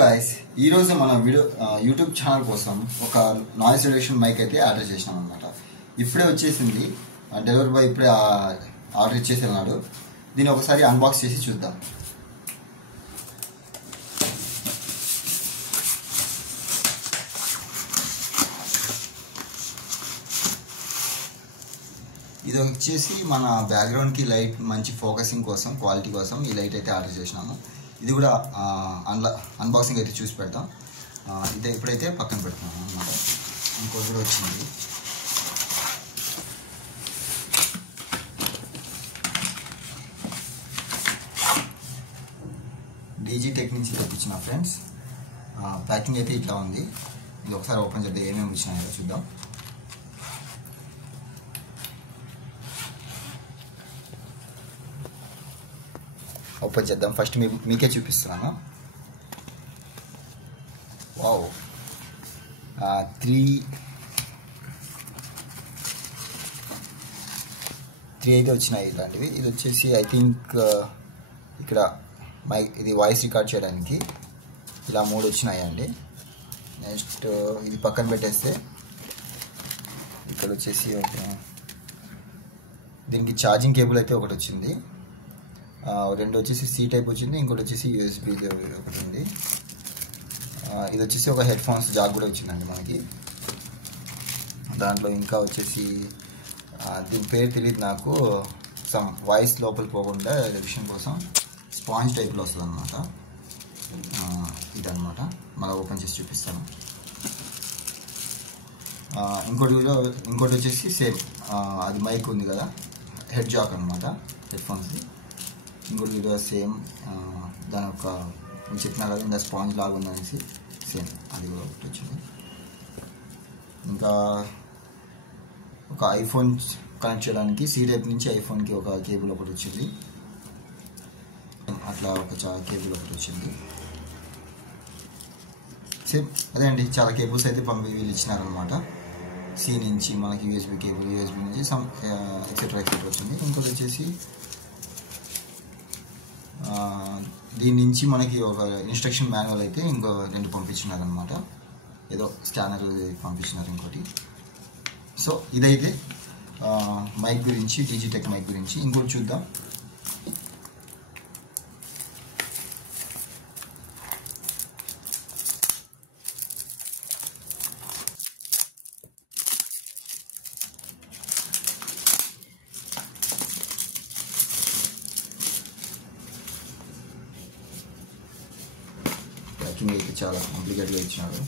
Guys, ఈరోజు మన YouTube channel కోసం ఒక నాయిస్ రిడక్షన్ మైక్ అయితే ఆర్డర్ చేసినాం అనమాట. ఇప్పుడే వచ్చేసింది. డెలివరీ బాయ్ ఇప్పుడే ఆర్డర్ ఇచ్చేసి వెళ్ళినాడు. దీన్ని ఒకసారి అన్బాక్స్ చేసి చూద్దాం. ఇది వచ్చేసి మన బ్యాక్గ్రౌండ్కి లైట్ మంచి ఫోకసింగ్ కోసం, క్వాలిటీ కోసం ఈ లైట్ అయితే ఆర్డర్ చేసినాము. ఇది కూడా అన్బాక్సింగ్ అయితే చూసి పెడతాం. ఇదే ఇప్పుడైతే పక్కన పెడుతున్నాము అన్నమాట. ఇంకోటి కూడా వచ్చింది. డీజీ టెక్ నుంచి తెప్పించిన ఫ్రెండ్స్. ప్యాకింగ్ అయితే ఇట్లా ఉంది. ఇది ఒకసారి ఓపెన్ చేద్దాం, ఏమేమి వచ్చినాయో చూద్దాం. ఓపెన్ చేద్దాం. ఫస్ట్ మీకే చూపిస్తున్నాను. వావ్, 3 అయితే వచ్చినాయి ఇలాంటివి. ఇది వచ్చేసి ఐ థింక్ ఇక్కడ ఇది వాయిస్ రికార్డ్ చేయడానికి ఇలా 3 వచ్చినాయి అండి. నెక్స్ట్ ఇది పక్కన పెట్టేస్తే ఇక్కడ వచ్చేసి దీనికి ఛార్జింగ్ కేబుల్ అయితే ఒకటి వచ్చింది. 2 వచ్చేసి సి టైప్ వచ్చింది, ఇంకోటి వచ్చేసి యూఎస్బీ ఒకటి ఉంది. ఇది వచ్చేసి ఒక హెడ్ ఫోన్స్ జాక్ కూడా వచ్చిందండి మనకి. దాంట్లో ఇంకా వచ్చేసి దీని పేరు తెలియదు నాకు. సమ్ వాయిస్ లోపలికి పోకుండా రిడక్షన్ కోసం స్పాంజ్ టైప్లో వస్తుంది అనమాట. ఇదనమాట. మళ్ళీ ఓపెన్ చేసి చూపిస్తాను. ఇంకోటి వచ్చేసి సేమ్ అది మైక్ ఉంది కదా, హెడ్ జాక్ అనమాట, హెడ్ ఫోన్స్ది. ఇంకోటి కూడా సేమ్ దాని ఒక చెప్పినా కదా ఇంకా స్పాంజ్ లాగా ఉందనేసి సేమ్ అది కూడా ఒకటి వచ్చింది. ఇంకా ఒక ఐఫోన్ కనెక్ట్ చేయడానికి సి టైప్ నుంచి ఐఫోన్కి ఒక కేబుల్ ఒకటి వచ్చింది. అట్లా ఒక కేబుల్ ఒకటి వచ్చింది. సేమ్ అదే అండి, చాలా కేబుల్స్ అయితే వీళ్ళు ఇచ్చినారనమాట. సి నుంచి మనకి యూఎస్బీ కేబుల్, యూఎస్బీ నుంచి సమ్ ఎక్సెట్రా వచ్చింది. ఇంకోటి వచ్చేసి దీని నుంచి మనకి ఒక ఇన్స్ట్రక్షన్ మాన్యువల్ అయితే ఇంకో 2 పంపించినారనమాట. ఏదో స్కానర్ పంపించినారు ఇంకోటి. సో ఇదైతే మైక్ గురించి, డీజీ టెక్ మైక్ గురించి. ఇంకోటి చూద్దాం. ప్యాకింగ్ అయితే చాలా కాంప్లికేట్గా ఇచ్చినాడు.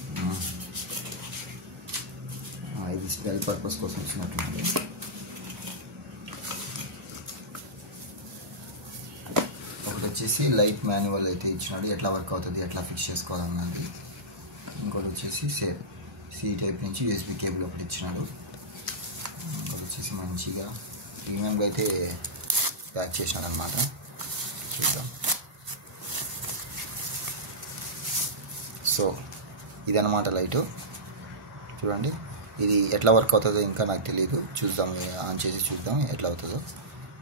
ఇది స్పెల్ పర్పస్ కోసం ఇచ్చినట్టున్నాడు. ఒకటి వచ్చేసి లైట్ మాన్యువల్ అయితే ఇచ్చినాడు, ఎట్లా వర్క్ అవుతుంది, ఎట్లా ఫిక్స్ చేసుకోవాలన్నది. ఇంకోటి వచ్చేసి సేమ్ సి టైప్ నుంచి యూఎస్బీ కేబుల్ ఒకటి ఇచ్చినాడు. ఇంకోటి వచ్చేసి మంచిగా ప్రీమియంగా అయితే ప్యాక్ చేసినాడు అనమాట. చూద్దాం. సో ఇదన్నమాట లైటు. చూడండి, ఇది ఎట్లా వర్క్ అవుతుందో ఇంకా నాకు తెలియదు. చూద్దాం, ఆన్ చేసి చూద్దాం ఎట్లా అవుతుందో.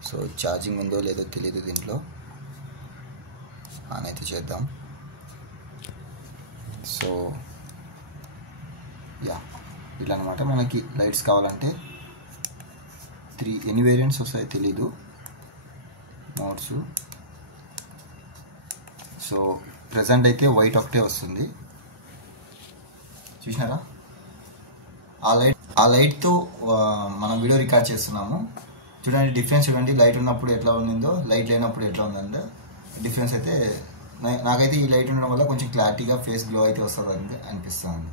సో ఛార్జింగ్ ఉందో లేదో తెలియదు దీంట్లో. ఆన్ అయితే చేద్దాం. సో యా, ఇట్లా అనమాట. మనకి లైట్స్ కావాలంటే 3 ఎన్ని వేరియంట్స్ వస్తాయో తెలీదు, మోడ్స్. సో ప్రజెంట్ అయితే వైట్ ఒకటే వస్తుంది. చూసినారా, ఆ లైట్తో మనం వీడియో రికార్డ్ చేస్తున్నాము. చూడండి డిఫరెన్స్ చూడండి. లైట్ ఉన్నప్పుడు ఎట్లా ఉండిందో, లైట్ లేనప్పుడు ఎట్లా ఉందంటే డిఫరెన్స్ అయితే నాకైతే ఈ లైట్ ఉండడం వల్ల కొంచెం క్లారిటీగా ఫేస్ గ్లో అయితే వస్తుంది అనిపిస్తుంది.